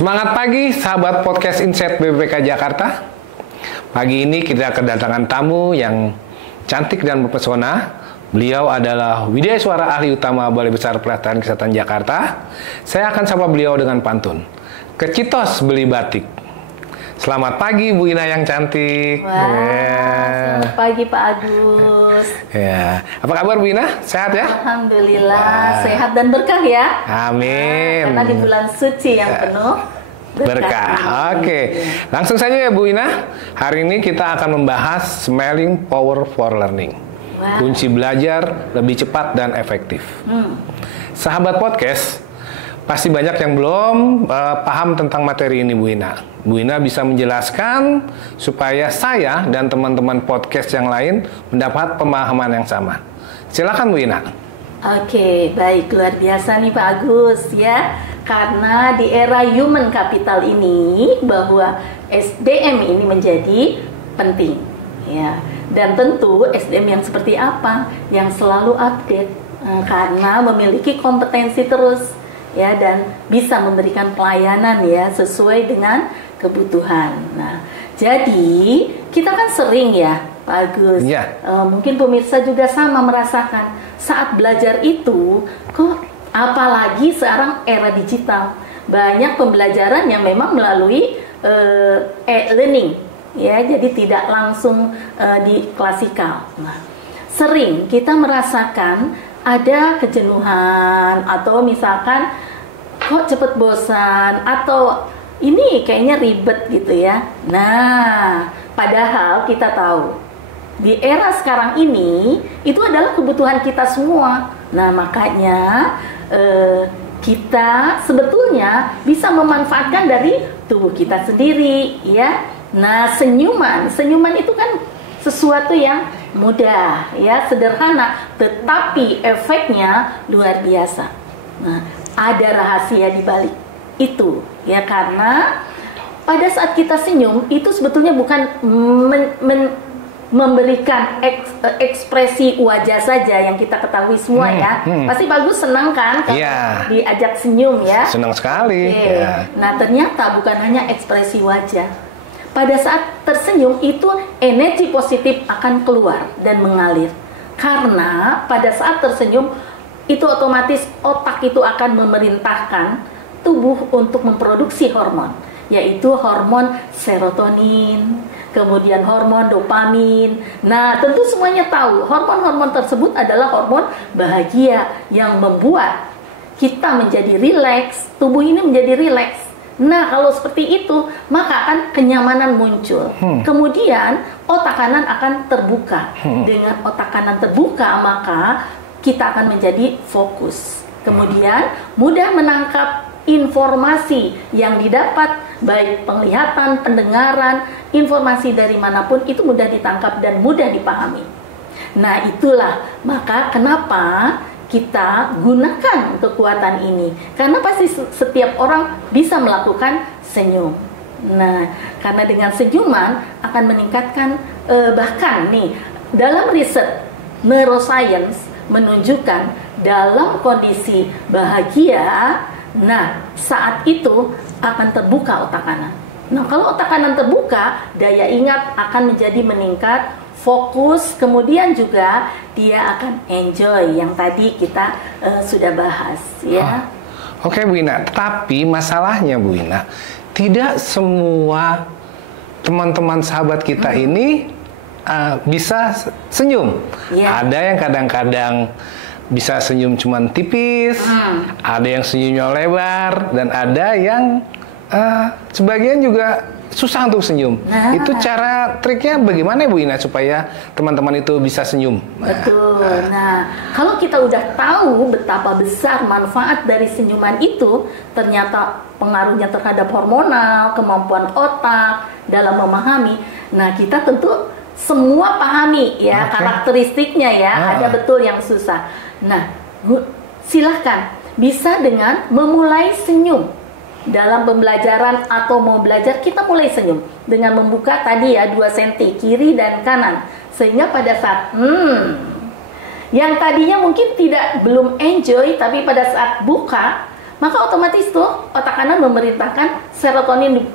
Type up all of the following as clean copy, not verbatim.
Semangat pagi sahabat podcast Insight BPK Jakarta. Pagi ini kita kedatangan tamu yang cantik dan mempesona. Beliau adalah Widya Suara, ahli utama Balai Besar Pelatihan Kesehatan Jakarta. Saya akan sapa beliau dengan pantun. Kecitos beli batik. Selamat pagi Bu Ina yang cantik. Selamat pagi Pak Agus. Ya, apa kabar Bu Ina? Sehat ya? Alhamdulillah, sehat dan berkah ya. Amin. Karena di bulan suci yang penuh berkah. Oke, langsung saja ya Bu Ina. Hari ini kita akan membahas Smelling Power for Learning. Kunci belajar lebih cepat dan efektif. Sahabat podcast, pasti banyak yang belum paham tentang materi ini Bu Ina. Bu Ina bisa menjelaskan supaya saya dan teman-teman podcast yang lain mendapat pemahaman yang sama. Silakan Bu Ina. Oke, baik, luar biasa nih Pak Agus ya. Karena di era human capital ini bahwa SDM ini menjadi penting ya. Dan tentu SDM yang seperti apa? Yang selalu update karena memiliki kompetensi terus ya, dan bisa memberikan pelayanan ya sesuai dengan kebutuhan. Nah, jadi kita kan sering ya Pak Agus, mungkin pemirsa juga sama merasakan saat belajar itu kok, apalagi sekarang era digital, banyak pembelajaran yang memang melalui e-learning ya, jadi tidak langsung di klasikal. Nah, sering kita merasakan ada kejenuhan atau misalkan kok cepet bosan atau ini kayaknya ribet gitu ya. Nah, padahal kita tahu di era sekarang ini itu adalah kebutuhan kita semua. Nah, makanya kita sebetulnya bisa memanfaatkan dari tubuh kita sendiri ya. Nah, senyuman itu kan sesuatu yang mudah ya, sederhana, tetapi efeknya luar biasa. Nah, ada rahasia di balik itu ya, karena pada saat kita senyum itu sebetulnya bukan memberikan ekspresi wajah saja yang kita ketahui semua ya. Pasti bagus, senang kan kalau diajak senyum ya. Senang sekali. Nah, ternyata bukan hanya ekspresi wajah. Pada saat tersenyum itu energi positif akan keluar dan mengalir. Karena pada saat tersenyum itu otomatis otak itu akan memerintahkan tubuh untuk memproduksi hormon, yaitu hormon serotonin, kemudian hormon dopamin. Nah, tentu semuanya tahu hormon-hormon tersebut adalah hormon bahagia yang membuat kita menjadi rileks, tubuh ini menjadi rileks. Nah, kalau seperti itu, maka akan kenyamanan muncul. Kemudian otak kanan akan terbuka. Dengan otak kanan terbuka, maka kita akan menjadi fokus. Kemudian mudah menangkap informasi yang didapat, baik penglihatan, pendengaran, informasi dari manapun itu mudah ditangkap dan mudah dipahami. Nah, itulah maka kenapa kita gunakan kekuatan ini, karena pasti setiap orang bisa melakukan senyum. Nah, karena dengan senyuman akan meningkatkan bahkan nih dalam riset neuroscience menunjukkan dalam kondisi bahagia, nah saat itu akan terbuka otak kanan. Nah, kalau otak kanan terbuka, daya ingat akan menjadi meningkat, fokus, kemudian juga dia akan enjoy yang tadi kita sudah bahas ya. Oke Bu Ina, tapi masalahnya Bu Ina, tidak semua teman-teman sahabat kita ini bisa senyum. Ada yang kadang-kadang bisa senyum cuman tipis, ada yang senyumnya lebar, dan ada yang sebagian juga susah untuk senyum. Itu cara triknya bagaimana Bu Ina supaya teman-teman itu bisa senyum? Betul. Nah, kalau kita udah tahu betapa besar manfaat dari senyuman itu, ternyata pengaruhnya terhadap hormonal, kemampuan otak dalam memahami. Nah, kita tentu semua pahami ya karakteristiknya ya. Ada betul yang susah. Nah, silahkan bisa dengan memulai senyum. Dalam pembelajaran atau mau belajar, kita mulai senyum dengan membuka tadi ya 2 cm kiri dan kanan, sehingga pada saat yang tadinya mungkin belum enjoy, tapi pada saat buka maka otomatis tuh otak kanan memerintahkan serotonin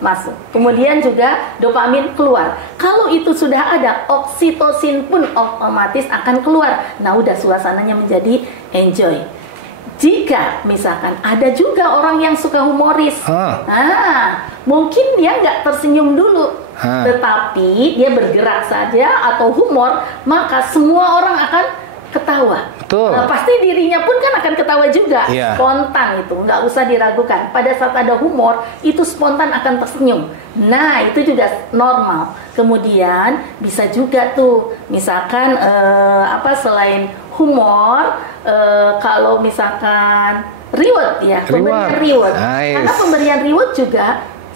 masuk. Kemudian juga dopamin keluar. Kalau itu sudah ada, oksitosin pun otomatis akan keluar. Nah, udah suasananya menjadi enjoy. Jika misalkan ada juga orang yang suka humoris, mungkin dia nggak tersenyum dulu, tetapi dia bergerak saja atau humor, maka semua orang akan ketawa. Betul. Pasti dirinya pun kan akan ketawa juga, spontan itu, nggak usah diragukan. Pada saat ada humor, itu spontan akan tersenyum. Nah, itu juga normal. Kemudian bisa juga tuh, misalkan selain humor, kalau misalkan reward ya, pemberian reward. Nice. Karena pemberian reward juga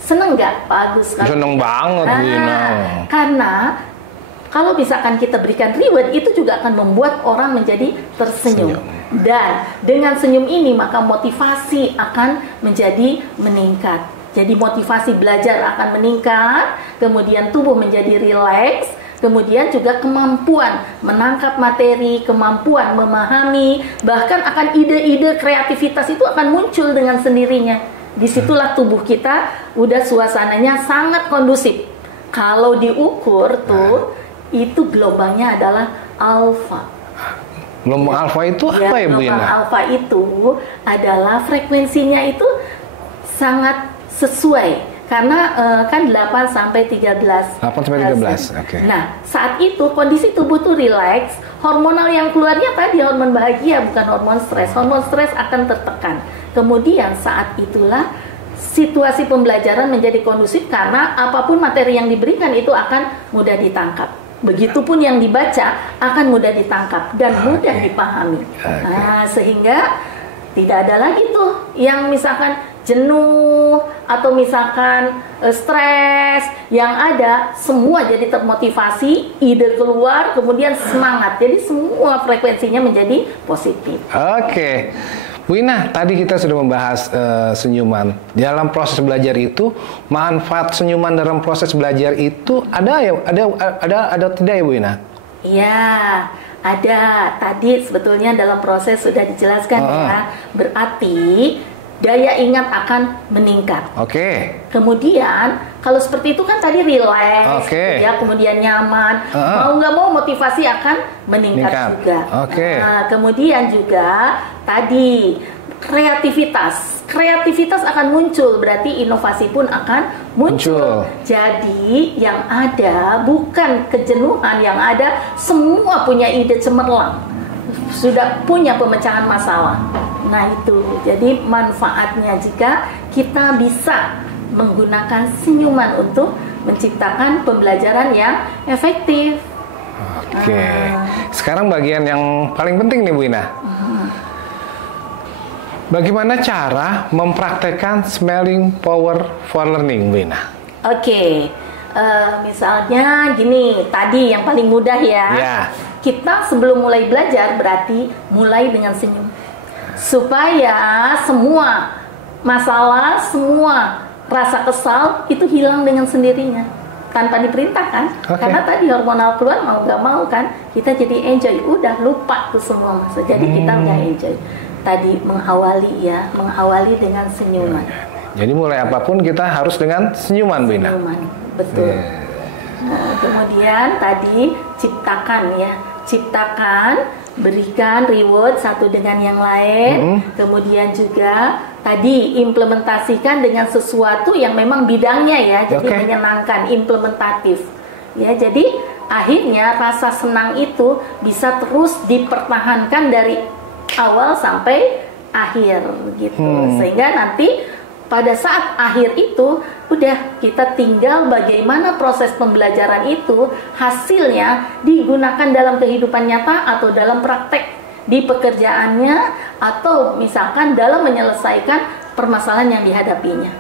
seneng nggak? Bagus kan? Seneng banget, karena kalau misalkan kita berikan reward, itu juga akan membuat orang menjadi tersenyum. Dan dengan senyum ini, maka motivasi akan menjadi meningkat. Jadi motivasi belajar akan meningkat, kemudian tubuh menjadi rileks, kemudian juga kemampuan menangkap materi, kemampuan memahami, bahkan akan ide-ide kreativitas itu akan muncul dengan sendirinya. Disitulah tubuh kita udah suasananya sangat kondusif. Kalau diukur tuh, itu gelombangnya adalah alfa. Gelombang alfa itu apa ya, Bu Ina? Gelombang alfa itu adalah frekuensinya itu sangat sesuai. Karena kan 8 sampai 13. 8 sampai 13. Oke. Nah, saat itu kondisi tubuh tuh rileks, hormonal yang keluarnya tadi hormon bahagia, bukan hormon stres. Hormon stres akan tertekan. Kemudian saat itulah situasi pembelajaran menjadi kondusif karena apapun materi yang diberikan itu akan mudah ditangkap. Begitupun yang dibaca akan mudah ditangkap dan mudah dipahami. Nah, sehingga tidak ada lagi tuh yang misalkan jenuh atau misalkan stres. Yang ada semua jadi termotivasi, ide keluar, kemudian semangat. Jadi semua frekuensinya menjadi positif. Oke. Bu Ina, tadi kita sudah membahas senyuman. Dalam proses belajar itu, manfaat senyuman dalam proses belajar itu ada tidak ya, Bu Ina? Iya, ada. Tadi sebetulnya dalam proses sudah dijelaskan ya. Berarti daya ingat akan meningkat. Oke. Kemudian kalau seperti itu kan tadi relax, ya, kemudian nyaman. Mau nggak mau motivasi akan meningkat juga. Nah, kemudian juga tadi kreativitas akan muncul, berarti inovasi pun akan muncul. Jadi yang ada bukan kejenuhan, yang ada semua punya ide cemerlang, sudah punya pemecahan masalah. Nah itu, jadi manfaatnya jika kita bisa menggunakan senyuman untuk menciptakan pembelajaran yang efektif. Oke. Sekarang bagian yang paling penting nih, Bu Ina. Bagaimana cara mempraktekkan smelling power for learning, Bu Ina? Oke. Misalnya gini, tadi yang paling mudah ya. Kita sebelum mulai belajar berarti mulai dengan senyum. Supaya semua masalah, semua rasa kesal itu hilang dengan sendirinya tanpa diperintahkan. Karena tadi hormonal keluar, mau gak mau kan kita jadi enjoy, udah lupa tuh semua masa. Jadi kita udah enjoy. Tadi mengawali dengan senyuman. Jadi mulai apapun kita harus dengan senyuman, Bu Ina. Senyuman, betul. Kemudian tadi ciptakan, berikan reward satu dengan yang lain. Kemudian juga tadi implementasikan dengan sesuatu yang memang bidangnya ya, jadi menyenangkan, implementatif. Ya, jadi akhirnya rasa senang itu bisa terus dipertahankan dari awal sampai akhir gitu. Sehingga nanti pada saat akhir itu udah kita tinggal bagaimana proses pembelajaran itu hasilnya digunakan dalam kehidupan nyata atau dalam praktek di pekerjaannya atau misalkan dalam menyelesaikan permasalahan yang dihadapinya.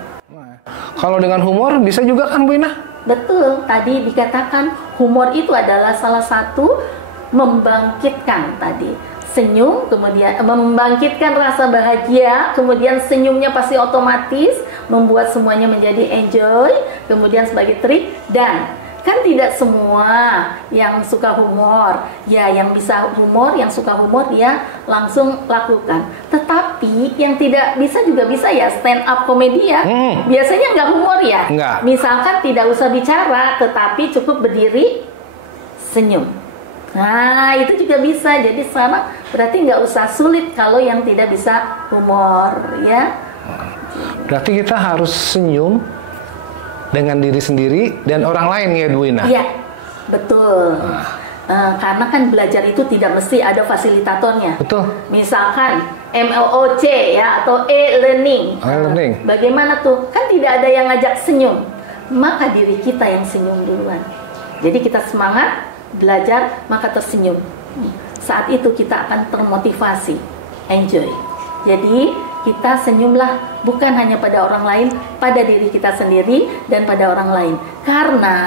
Kalau dengan humor bisa juga kan, Bu Ina? Betul, tadi dikatakan humor itu adalah salah satu membangkitkan tadi senyum, kemudian membangkitkan rasa bahagia, kemudian senyumnya pasti otomatis membuat semuanya menjadi enjoy, kemudian sebagai trik. Dan kan tidak semua yang suka humor, ya yang bisa humor, yang suka humor dia langsung lakukan. Tetapi Tapi yang tidak bisa juga bisa ya, stand up komedi ya. Biasanya nggak humor ya. Nggak. Misalkan tidak usah bicara, tetapi cukup berdiri, senyum. Nah, itu juga bisa. Jadi sama, berarti nggak usah sulit kalau yang tidak bisa humor ya. Berarti kita harus senyum dengan diri sendiri dan orang lain ya Bu Ina? Iya, betul. Karena kan belajar itu tidak mesti ada fasilitatornya. Betul. Misalkan MLOC ya atau e-learning. E-learning. Bagaimana tuh? Kan tidak ada yang ngajak senyum. Maka diri kita yang senyum duluan. Jadi kita semangat belajar, maka tersenyum. Saat itu kita akan termotivasi, enjoy. Jadi kita senyumlah bukan hanya pada orang lain, pada diri kita sendiri dan pada orang lain. Karena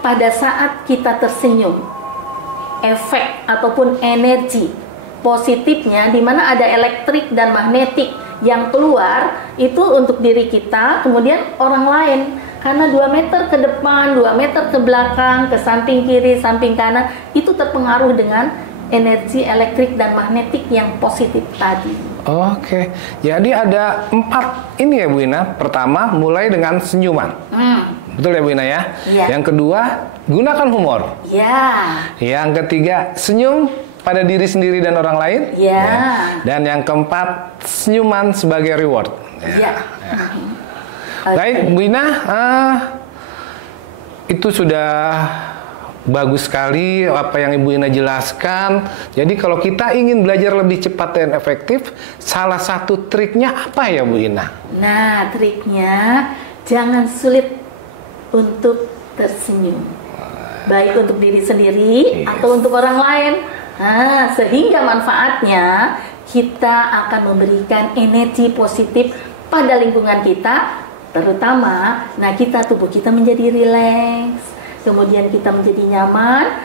pada saat kita tersenyum, efek ataupun energi positifnya di mana ada elektrik dan magnetik yang keluar itu untuk diri kita, kemudian orang lain. Karena 2 meter ke depan, 2 meter ke belakang, ke samping kiri, samping kanan, itu terpengaruh dengan energi elektrik dan magnetik yang positif tadi. Oke, jadi ada 4 ini ya Bu Ina. Pertama, mulai dengan senyuman. Betul ya Bu Ina ya? Iya. Yang kedua, gunakan humor. Ya. Yang ketiga, senyum pada diri sendiri dan orang lain. Ya. Dan yang keempat, senyuman sebagai reward. Ya. Baik Bu Ina, itu sudah bagus sekali apa yang Ibu Ina jelaskan. Jadi kalau kita ingin belajar lebih cepat dan efektif, salah satu triknya apa ya Bu Ina? Nah, triknya jangan sulit untuk tersenyum. Baik untuk diri sendiri atau untuk orang lain. Nah, sehingga manfaatnya kita akan memberikan energi positif pada lingkungan kita, terutama tubuh kita menjadi rileks. Kemudian kita menjadi nyaman,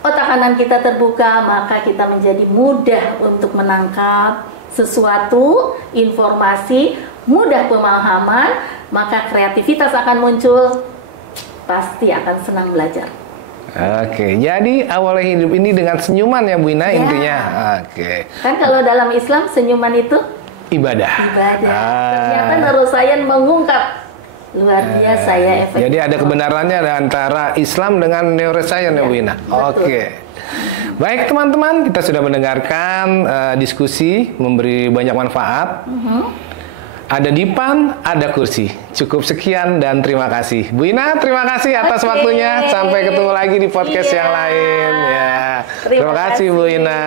otak kanan kita terbuka, maka kita menjadi mudah untuk menangkap sesuatu, informasi, mudah pemahaman, maka kreativitas akan muncul, pasti akan senang belajar. Oke, jadi awalnya hidup ini dengan senyuman ya Bu Ina intinya. Oke. Kan kalau dalam Islam senyuman itu ibadah. Ternyata neuroscience mengungkap. Luar biasa ya efek. Jadi ada kebenarannya antara Islam dengan neuroscience ya Bu Ina. Oke. Baik teman-teman, kita sudah mendengarkan diskusi memberi banyak manfaat. Ada dipan, ada kursi. Cukup sekian dan terima kasih. Bu Ina, terima kasih atas waktunya. Sampai ketemu lagi di podcast yang lain ya. Terima kasih Bu Ina.